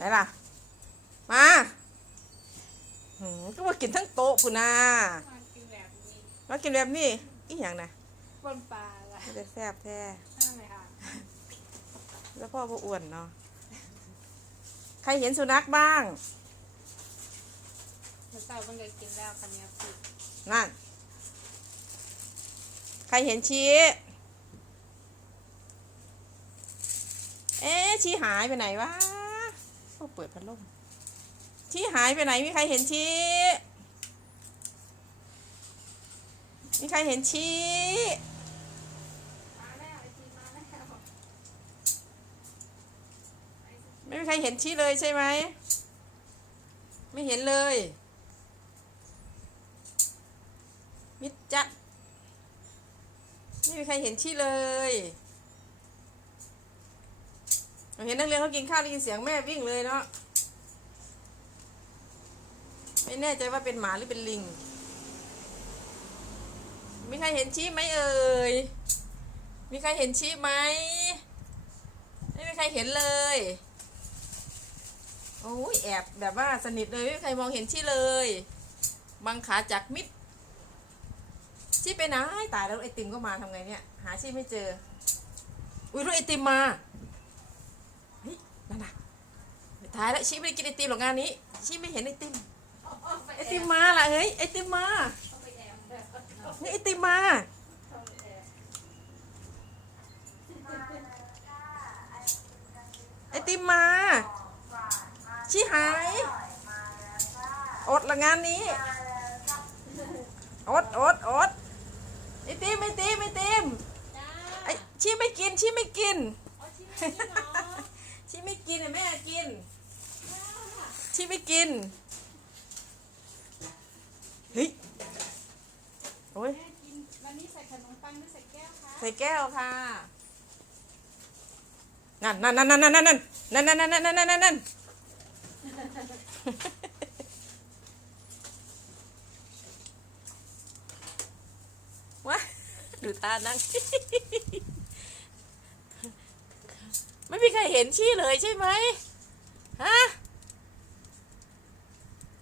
ไหนล่ะ มาหืมก็ว่ากินทั้งโต๊ะพุ่นนะมากินแบบนี้มากินแบบนี้อีหยังนะบนปลาละไม่ได้แซ่บแท้นั่นเลยค่ะแล้วพ่อพ่อ้วนเนาะ ใครเห็นสุนัขบ้างเมื่อเช้าเพิ่งเคยกินแล้วคันนี้ผิดนั่น ใครเห็นชี้ เอ๊ะชี้หายไปไหนวะ โอ้เปิดพัดลมชี้หายไปไหน มีใครเห็นชี้ มีใครเห็นชี้ไอทีมาแล้วไม่มีใครเห็นชี้เลยใช่ไหม ไม่เห็นเลย มิดจัด ไม่มีใครเห็นชี้เลย เห็นนักเรียนเขากินข้าวได้ยินเสียงแม่วิ่งเลยเนาะไม่แน่ใจว่าเป็นหมาหรือเป็นลิง มีใครเห็นชี้ไหมเอ่ย มีใครเห็นชี้ไหม ไม่มีใครเห็นเลย โอ้ยแอบแบบว่าสนิทเลยไม่มีใครมองเห็นชี้เลย บังขาจากมิด ชี้ไปไหนตายแล้วไอติมก็มาทำไงเนี่ย หาชี้ไม่เจอ อุ้ยรถไอติมมา นั่นน่ะท้ายแล้วชี้ไม่ได้กินไอติมหรอกงานนี้ ชี้ไม่เห็นไอติม ไอติมมาล่ะเฮ้ย ไอติมมาไอบแบบนี่ไอติมมา ไอติมมา ชี้หาย อดละงานนี้ อดอดอดไอติมไอติมไอติมไอชี้ไม่กินชี้ไม่กิน เอาชิ้นนี้เนาะชี้ไม่กินอะแม่กินชี้ไม่กิน เฮ้ย โอ้ยแม่กินวันนี้ใส่ขนมปังหรือใส่แก้วคะใส่แก้วค่ะ นั่นนั่นนั่นนั่นนั่นนั่นนั่นนั่นนั่นนั่นนั่นนั่นนั่นว้าดูตานั่ง ไม่มีใครเห็นชี้เลยใช่ไหมฮะ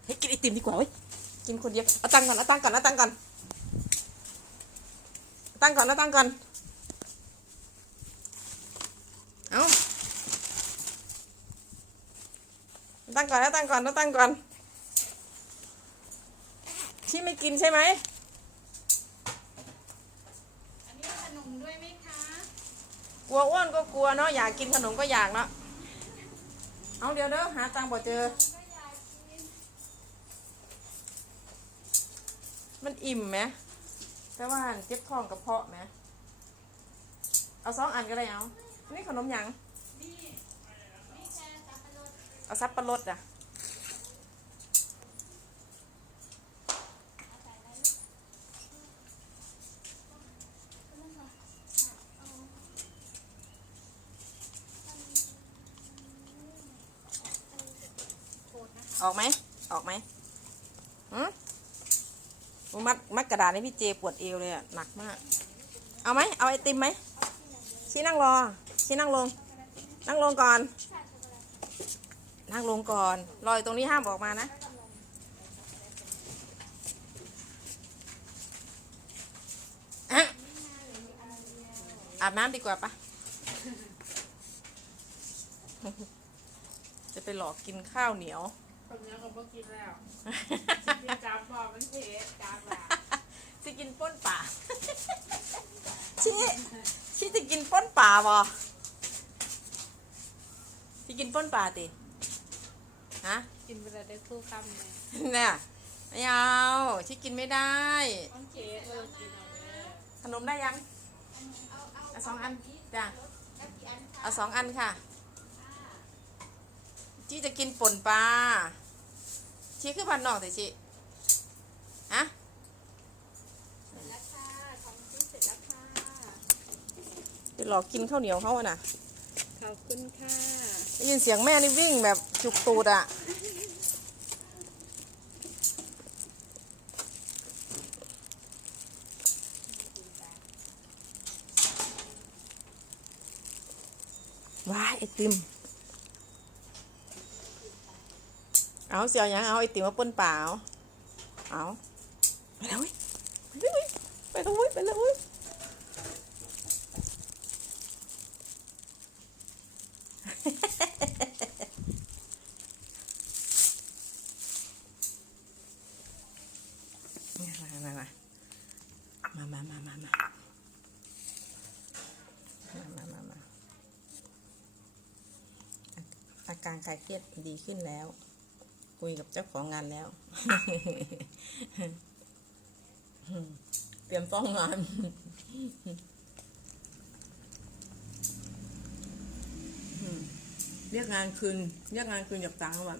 เฮ้กินไอติมดีกว่าเว้ยกินคนเดียวเอาตังก่อนเอาตังก่อนเอาตังก่อนตังก่อนเอาตังก่อนเอาตั้งก่อนนะตั้งก่อนนะตั้งก่อนชี้ไม่กินใช่ไหม อันนี้ขนมด้วยไหมคะ ก ลัวอ้วนก็กลัวเนาะอยากกินขนมก็อยากเนาะเอาเดี๋ยวเด้อหาตังค์บ่เจอ มันอิ่มไหมแต่ว่าเจ็บท้องกระเพาะไหมเอาสองอันก็ได้เอานี่ขนมหยังเอาซับปะรดอะออกไหมออกไหมหืมมัดมัดก ระดาษให้พี่เจปวดเอวเลยอะหนักมาก เอาไหมเอาไอติมไหมชี้นั่งรอชี้นั่งลง นั่งลงก่อน นั่งลงก่อนรออยู่ตรงนี้ห้ามออกมานะอะอาบน้ำดีกว่าปะ จะไปหลอกกินข้าวเหนียวคนนี้ก็บ่กินแล้วที่จับบอกมันเผ็ดจับอะ จะกินป้นป่าชี้ชี้จะกินป้นป่าบ่จะกินป้นป่าติฮะกินไปแล้วได้คู่คำเลยเนี่ยไม่เอาชี้กินไม่ได้มันเผ็ดเออกินเอาเลยขนมได้ยังเอาเอาเอาสองอันจ้ะเอากี่อันคะเอาสองอันค่ะชี้จะกินป่นปลาชี้คือพันนอกแต่ชี้ฮะ เสร็จแล้วค่ะของชิ้นเสร็จแล้วค่ะ ไป หลอกกินข้าวเหนียวเขาอะนะขอบคุณค่ะได้ยินเสียงแม่นี่วิ่งแบบจุกตูดอะว้ายไอติม เอาเสียวยังเอาไอติมมาปนเปล่าเอาไปแล้วเว้ยไปแล้วเว้ยไปแล้วเว้ยไปแล้ว การคลายเครียดดีขึ้นแล้ว คุยกับเจ้าของงานแล้ว เตรียมฟ้องงานเรียกงานคืน เรียกงานคืนจากต่างจังหวัด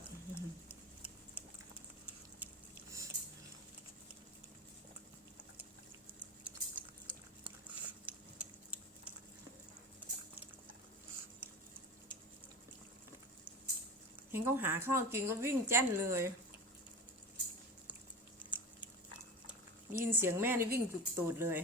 เห็นเขาหาข้าวกินก็วิ่งแจ้นเลย ยินเสียงแม่นี่วิ่งจุกตูดเลย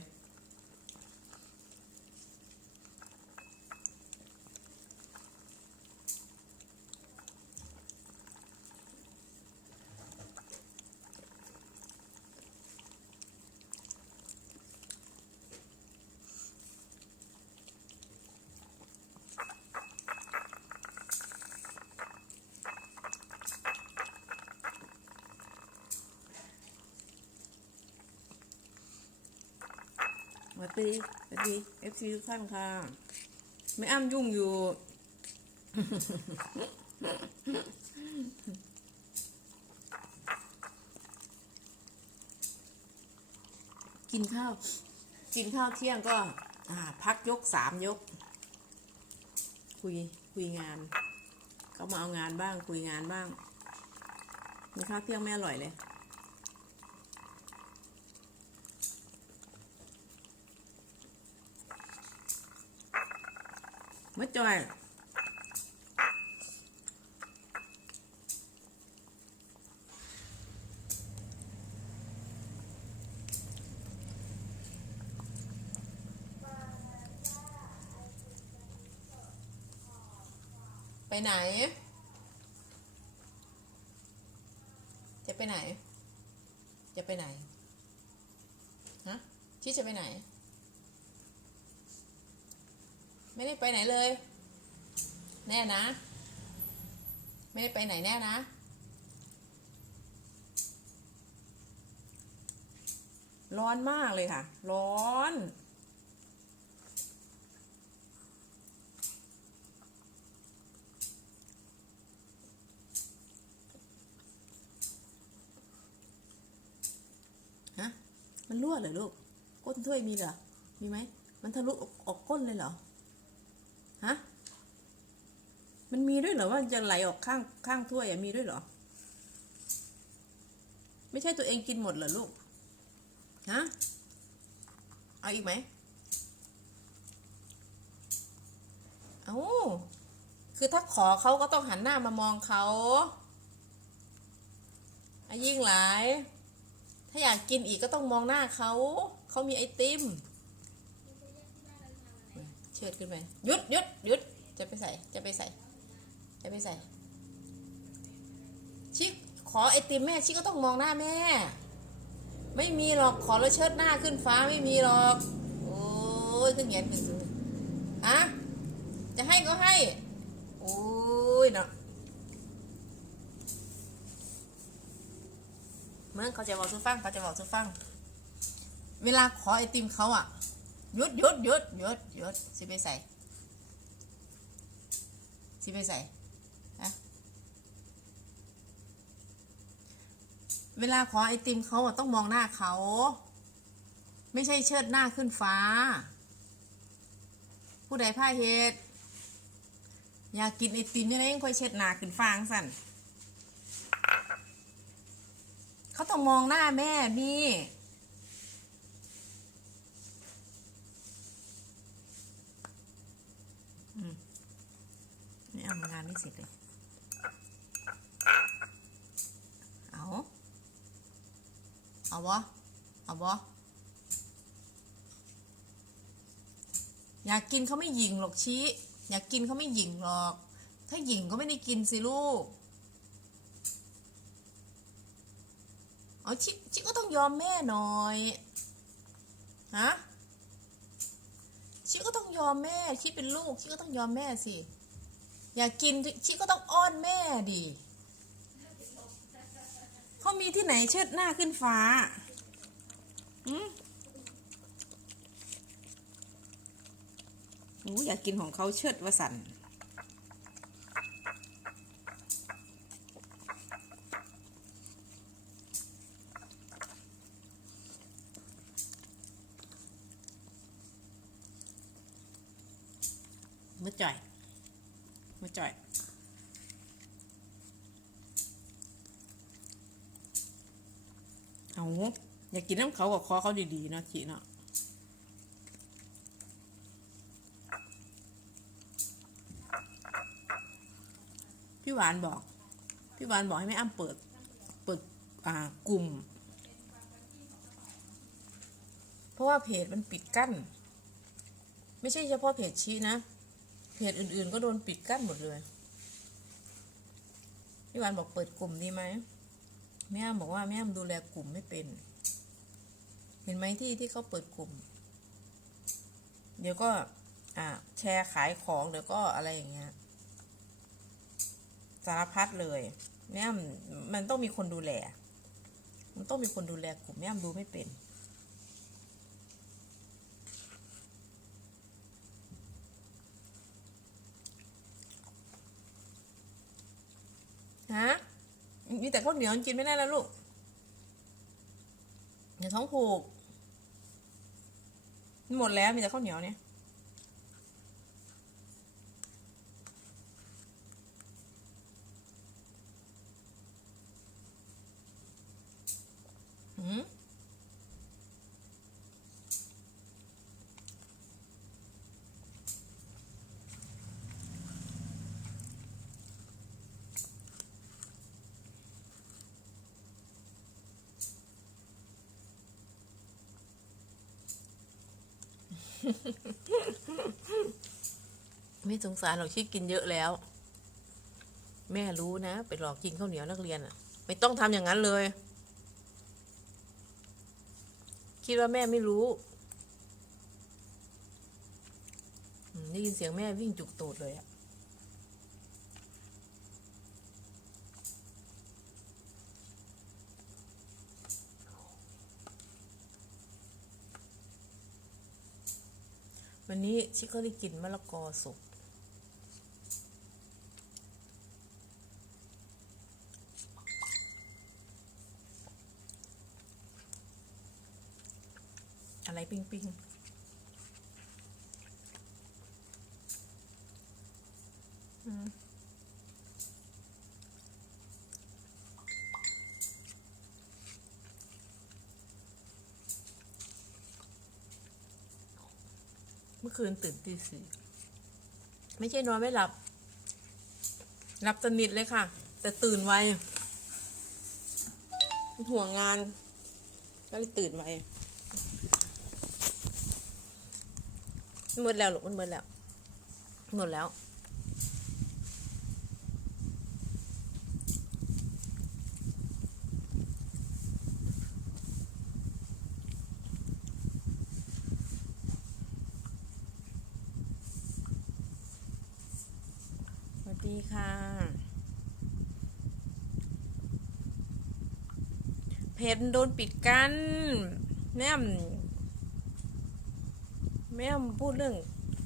วัสดีสวัสดีเอฟซีทุกท่านค่ะไม่อ้ำยุ่งอยู่ กินข้าว กินข้าวเที่ยงก็ อ่า พักยกสามยก คุย คุยงาน เขามาเอางานบ้าง คุยงานบ้างมีข้าวเที่ยงไม่อร่อยเลย mất trời ไปไหนจะไปไหน จะไปไหน ฮะชี้จะไปไหน ไม่ได้ไปไหนเลย แน่นะ ไม่ได้ไปไหนแน่นะ ร้อนมากเลยค่ะ ร้อนฮะมันรั่วเหรอลูก ก้นถ้วยมีเหรอ มีไหม มันทะลุออกออกก้นเลยเหรอ ฮะ มันมีด้วยเหรอว่าจะไหลออกข้างข้างถ้วยมีด้วยเหรอ ไม่ใช่ตัวเองกินหมดเหรอลูก ฮะ เอาอีกไหม เอาคือถ้าขอเขาก็ต้องหันหน้ามามองเขาอายิ่งหลาย ถ้าอยากกินอีกก็ต้องมองหน้าเขา เขามีไอติม ชิดขึ้นไปหยุดหยุดหยุดจะไปใส่จะไปใส่จะไปใส่ชิคขอไอติมแม่ชิคก็ต้องมองหน้าแม่ ไม่มีหรอกขอแล้วเชิดหน้าขึ้นฟ้าไม่มีหรอกโอ้ยขึ้นเงียนขึ้นสูงฮะจะให้ก็ให้โอ้ยเนาะเมื่อเขาจะบอกซื้อฟังเขาจะบอกซื้อฟัง เวลาขอไอติมเขาอะ หยุดหยุดหยุดหยุดหยุดสิไปใส่สิไปใส่ฮะเวลาขอไอติมเขาต้องมองหน้าเขา ไม่ใช่เชิดหน้าขึ้นฟ้า ผู้ใดผ้าเหตุอยากกินไอติมยังไงค่อยเชิดหน้าขึ้นฟ้างสั่นเขาต้องมองหน้าแม่นี่ นี่เอางานไม่เสร็จเลย เอา เอาวะเอาวะอยากกินเขาไม่หยิงหรอกชี้ อยากกินเขาไม่หยิงหรอก ถ้าหยิงก็ไม่ได้กินสิลูกเอ๋อชิชิก็ต้องยอมแม่หน่อย ฮะ ชิก็ต้องยอมแม่ชิเป็นลูก ชิก็ต้องยอมแม่สิ อยากกินชิก็ต้องอ้อนแม่ดิเขามีที่ไหนเชิดหน้าขึ้นฟ้าอืมอยากกินของเขาเชิดวสันมือจ่อยมือจ่อย เอาอยากกินน้ำเขากับคอเขาดีๆเนาะจีเนาะพี่หวานบอก พี่หวานบอกให้แม่อ้ำเปิด เปิดอ่ากลุ่ม เพราะว่าเพจมันปิดกั้น ไม่ใช่เฉพาะเพจชี้นะ เพจอื่นๆก็โดนปิดกั้นหมดเลย พี่หวานบอกเปิดกลุ่มดีไหม แม่อ้ำบอกว่าแม่อ้ำดูแลกลุ่มไม่เป็น เห็นไหมที่ที่เขาเปิดกลุ่ม เดี๋ยวก็ อ่า แชร์ขายของเดี๋ยวก็อะไรอย่างเงี้ยสารพัดเลยแม่อ้ำมันต้องมีคนดูแล มันต้องมีคนดูแลกลุ่มแม่อ้ำดูไม่เป็นฮะ มีแต่ข้าวเหนียวกินไม่ได้แล้วลูกเดี๋ยวท้องผูก หมดแล้วมีแต่ข้าวเหนียวเนี่ยอืม ไม่สงสารหรอกที่กินเยอะแล้ว แม่รู้นะ ไปหลอกกินข้าวเหนียวนักเรียนอะ ไม่ต้องทำอย่างนั้นเลย คิดว่าแม่ไม่รู้ได้ยินเสียงแม่วิ่งจุกตูดเลยอะ วันนี้ชิคก็ได้กินมะละกอสุกอะไรปิ้งปิ้งอืม คืนตื่นตีสี่ไม่ใช่นอนไม่หลับ หลับสนิทเลยค่ะ แต่ตื่นไวห่วงงาน ก็เลยตื่นไวหมดแล้วลูกมันหมดแล้วหมดแล้ว ดีค่ะ เพจโดนปิดกันแม่มแม่พูดเรื่อง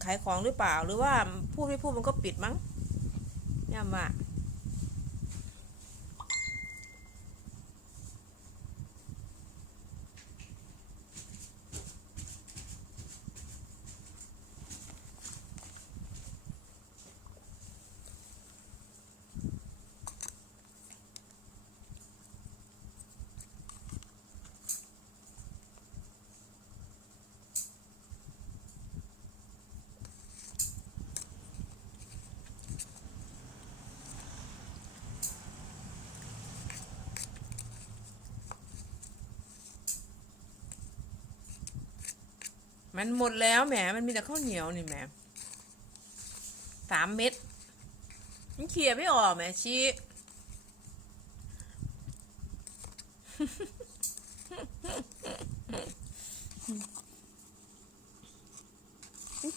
ขายของหรือเปล่า หรือว่าพูดไม่พูดมันก็ปิดมั้งแม่ว่า มันหมดแล้วแหม มันมีแต่ข้าวเหนียวนี่แหมสามเม็ด มันเขี่ยไม่ออกแหมชี้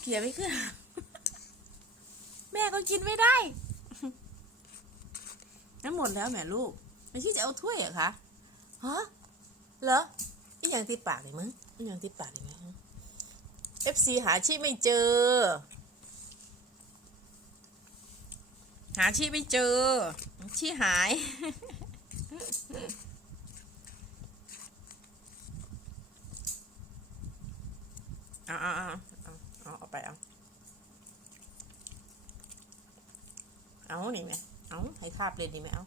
เกลียไม่ขึ้น แม่ก็กินไม่ได้น้ำหมดแล้วแหมลูก ไม่คิดจะเอาถ้วยเหรอคะ ฮะ เหรออีอย่างติดปากเลยมั้งอีอย่างติดปากเลยไหมเอฟซีหาชีไม่เจอ หาชีไม่เจอ ชีหาย เอาเอาเอาเอาเอาเอาไปเอา เอานี่ไหมเอาให้คาบเล่นดีไหมเอา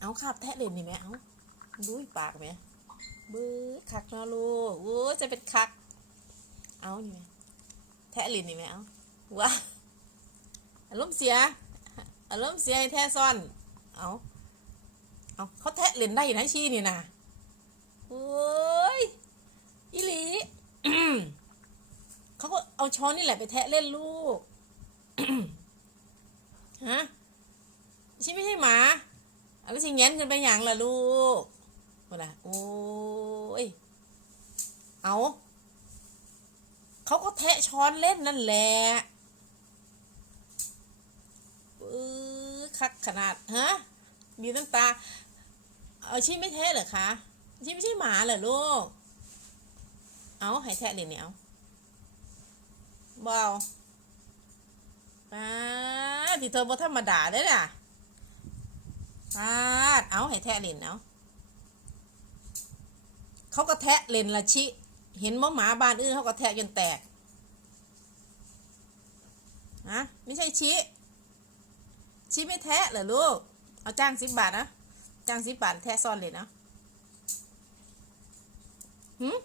เอาคาบแทะเล่นดีไหมเอาดูอีปากไหมบื้อคักนาะลูกโอ้จะเป็นคัก เอานี่ไหมแทะเล่นดีไหมเอาว้าอารมณ์เสีย อารมณ์เสียแทะซ่อน เอาเอาเขาแทะเล่นได้นะชี้นี่นะโอ้ยอีหลีเขาก็เอาช้อนนี่แหละไปแทะเล่นลูกฮะชิไม่ใช่หมาอะแล้วสิแง้นขึ้นไปหยังล่ะลูกว่าโอ้ยเอา เขาก็แทะช้อนเล่นนั่นแหละเออคักขนาดฮะมีน้ำตา เอาชิไม่แทะเหรอคะชิไม่ใช่หมาเหรอลูก เอาให้แทะเลยเนี่ยเอาเบอาป้าดที่เธอบ่ธรรมดาเด้อน่ะป้าดเอาให้แทะเล่นเอาเขาก็แทะเล่นละชิ เห็นบ่หมาบ้านอื่นเขาก็แทะจนแตกนะไม่ใช่ชี้ชี้ไม่แทะเหรอลูก เอาจ้างสิบบาทนะ จ้างสิบบาทแทะซ่อนเลยนะหืม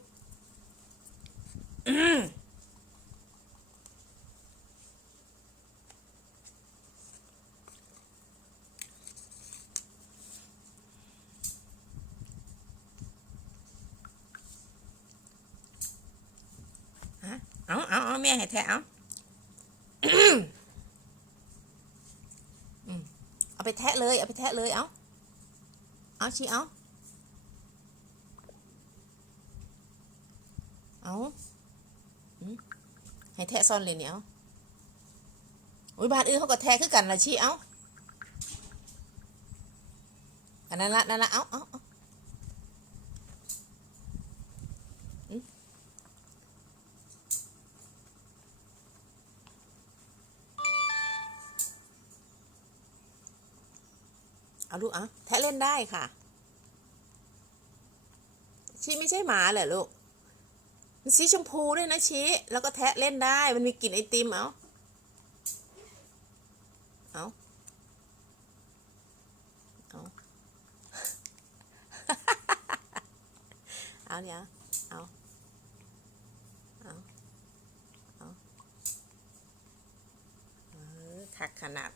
เอาเอาเอา แม่ให้เอาอืมเอาไปแทะเลย เอาไปแทะเลย เอาเอาชี้เอาเอาอืมให้แทะซ่อนเลยเนี่ยเอาโอ้ยบาดอื่นเขาก็แทะคือกันละชี้เอาอันนั้นละนั่นละเอาเอาเอา เอาลูกเอาแทะเล่นได้ค่ะ ชีไม่ใช่หมาเหรอลูกมันสีชมพูด้วยนะชีแล้วก็แทะเล่นได้ มันมีกลิ่นไอติมเอาเอาเอาเอาเนี่ยเอาเอาเอาเออคักขนาด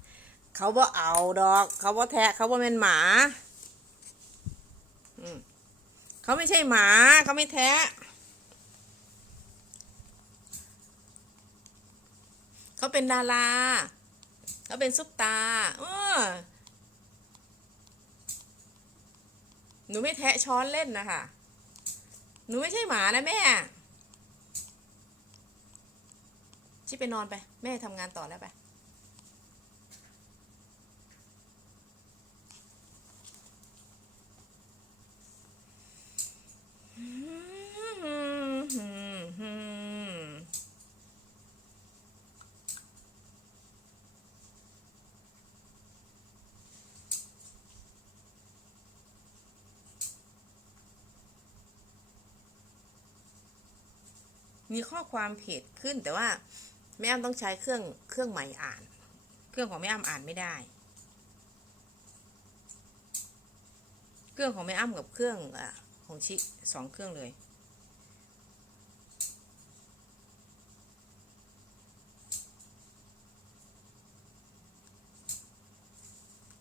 เขาบ่เอาดอก เขาบ่แทะเขาบ่เป็นหมาเขาไม่ใช่หมาเขาไม่แทะเขาเป็นดาราเขาเป็นซุปตาเออหนูไม่แทะช้อนเล่นนะคะหนูไม่ใช่หมานะแม่ชิไปนอนไป แม่ทำงานต่อแล้วไป มีข้อความเพจขึ้นแต่ว่าแม่อ้ำต้องใช้เครื่องเครื่องใหม่อ่าน เครื่องของแม่อ้ำอ่านไม่ได้ เครื่องของแม่อ้ำกับเครื่องอของชิสองเครื่องเลย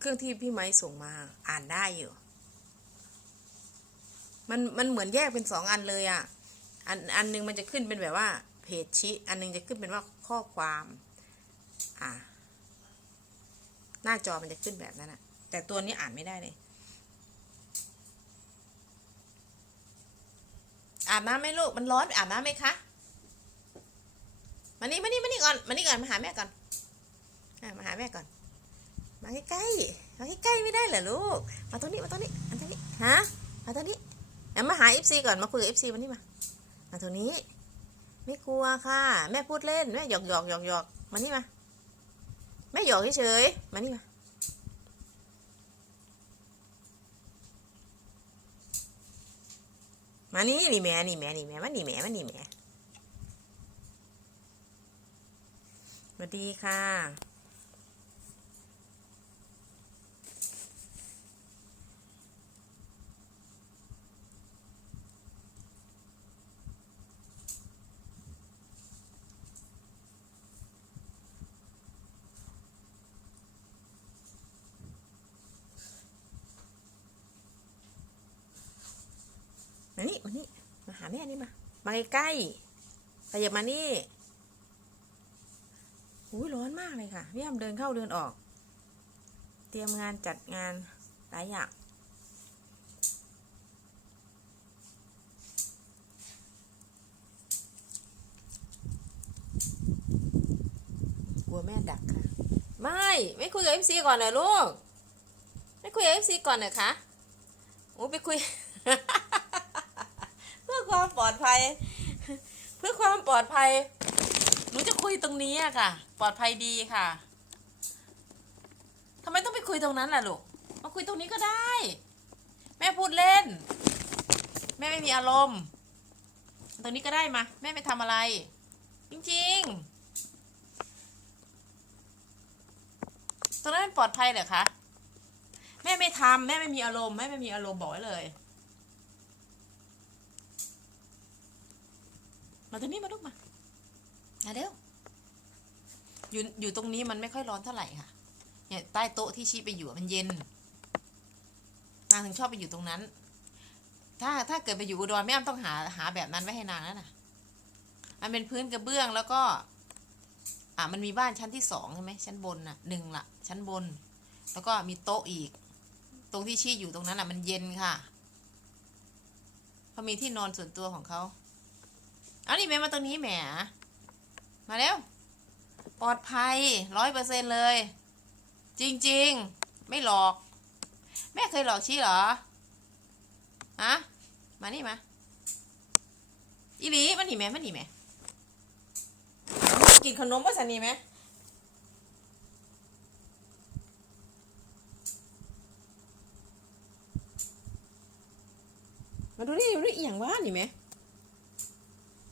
รื่องที่พี่ไม้ส่งมาอ่านได้อยู่ มันมันเหมือนแยกเป็นสองอันเลยอะ่ะ อันอันหนึงมันจะขึ้นเป็นแบบว่าเพจชิ อันหนึงจะขึ้นเป็นว่าข้อความ อ่า หน้าจอมันจะขึ้นแบบนั้นอะแต่ตัวนี้อ่านไม่ได้เลยอาบน้ำไหมลูก มันร้อนอาบน้ำไหมคะ มานี่มานี่มานี่ก่อน มานี่ก่อน มาหาแม่ก่อนอมาหาแม่ก่อน มาใกล้ๆมาใกล้ๆไม่ได้เหรอลูก มาตรงนี้มาตรงนี้มาตรงนี้ฮะมาตรงนี้เอามาหาเอฟซีก่อนมาคุยกับเอฟซีมานี่มามาตรงนี้ ไม่กลัวค่ะ แม่พูดเล่นแม่หยอกหยอกหยอกหยอกมานี่มาแม่หยอกเฉยๆมานี่มามานี่นี่แม่นี่แม่นี่แม่มานี่แม่มานี่แม่สวัสดีค่ะ มานี่มานี่มาแม่นี่มา มาใกล้ๆขยับมานี่อุ้ยร้อนมากเลยค่ะพี่ยามเดินเข้าเดินออก เตรียมงานจัดงานหลายอย่างกลัวแม่ดักค่ะ ไม่ ไม่คุยกับเอฟซีก่อนเหรอลูก ไม่คุยกับเอฟซีก่อนเหรอคะโอ้ไปคุย ปลอดภัย เพื่อความปลอดภัยหนูจะคุยตรงนี้อะค่ะ ปลอดภัยดีค่ะทำไมต้องไปคุยตรงนั้นล่ะลูกมาคุยตรงนี้ก็ได้ แม่พูดเล่น แม่ไม่มีอารมณ์ ตรงนี้ก็ได้มา แม่ไม่ทำอะไร จริง ๆ ตรงนั้นปลอดภัยเหรอคะแม่ไม่ทำแม่ไม่มีอารมณ์แม่ไม่มีอารมณ์บอกไว้เลย มาตรงนี้มาลูกมามาเร็วอยู่อยู่ตรงนี้มันไม่ค่อยร้อนเท่าไหร่ค่ะเนี่ยใต้โต๊ะที่ชี้ไปอยู่มันเย็นนางถึงชอบไปอยู่ตรงนั้น ถ้าถ้าเกิดไปอยู่อุดรแม่อ้ำต้องหาหาแบบนั้นไว้ให้นางแล้วนะมันเป็นพื้นกระเบื้องแล้วก็ อะมันมีบ้านชั้นที่สองใช่ไหมชั้นบนน่ะหนึ่งละชั้นบน แล้วก็มีโต๊ะอีก ตรงที่ชี้อยู่ตรงนั้นอะ มันเย็นค่ะเขามีที่นอนส่วนตัวของเขา เอานี่แม่มาตรงนี้แหมมาแล้วปลอดภัยร้อยเปอร์เซ็นเลย จริงๆ ไม่หลอก แม่เคยหลอกชี้เหรอฮะมานี่มาอีหลีมันหนีแม่มันหนีแม่กินขนมว่าสันนีไหมมาดูนี่ดูนี่อหย่างว่านี่ไหม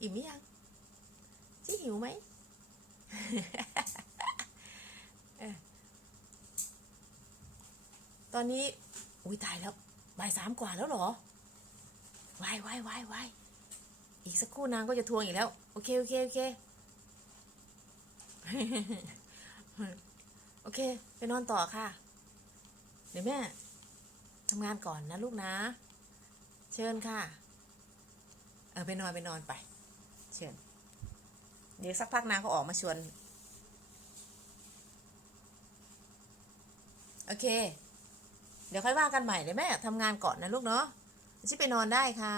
อิ่มยังชี้หิวไหมตอนนี้ อุ้ยตายแล้วบ่ายสามกว่าแล้วหรอวายวายวายวายอีกสักครู่นางก็จะทวงอีกแล้ว โอเค โอเค โอเค โอเค ไปนอนต่อค่ะ เดี๋ยวแม่ทำงานก่อนนะลูกนะ เชิญค่ะ เออไปนอนไปนอนไป เชิญเดี๋ยวสักพักนางก็ออกมาชวน โอเค เดี๋ยวค่อยว่ากันใหม่เลยแม่ทำงานก่อนนะลูกเนาะชิไปนอนได้ค่ะ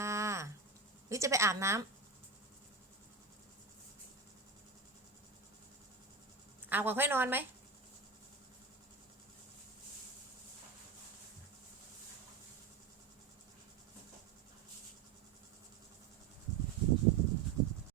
หรือจะไปอาบน้ำอาบก่อนค่อยนอนไหม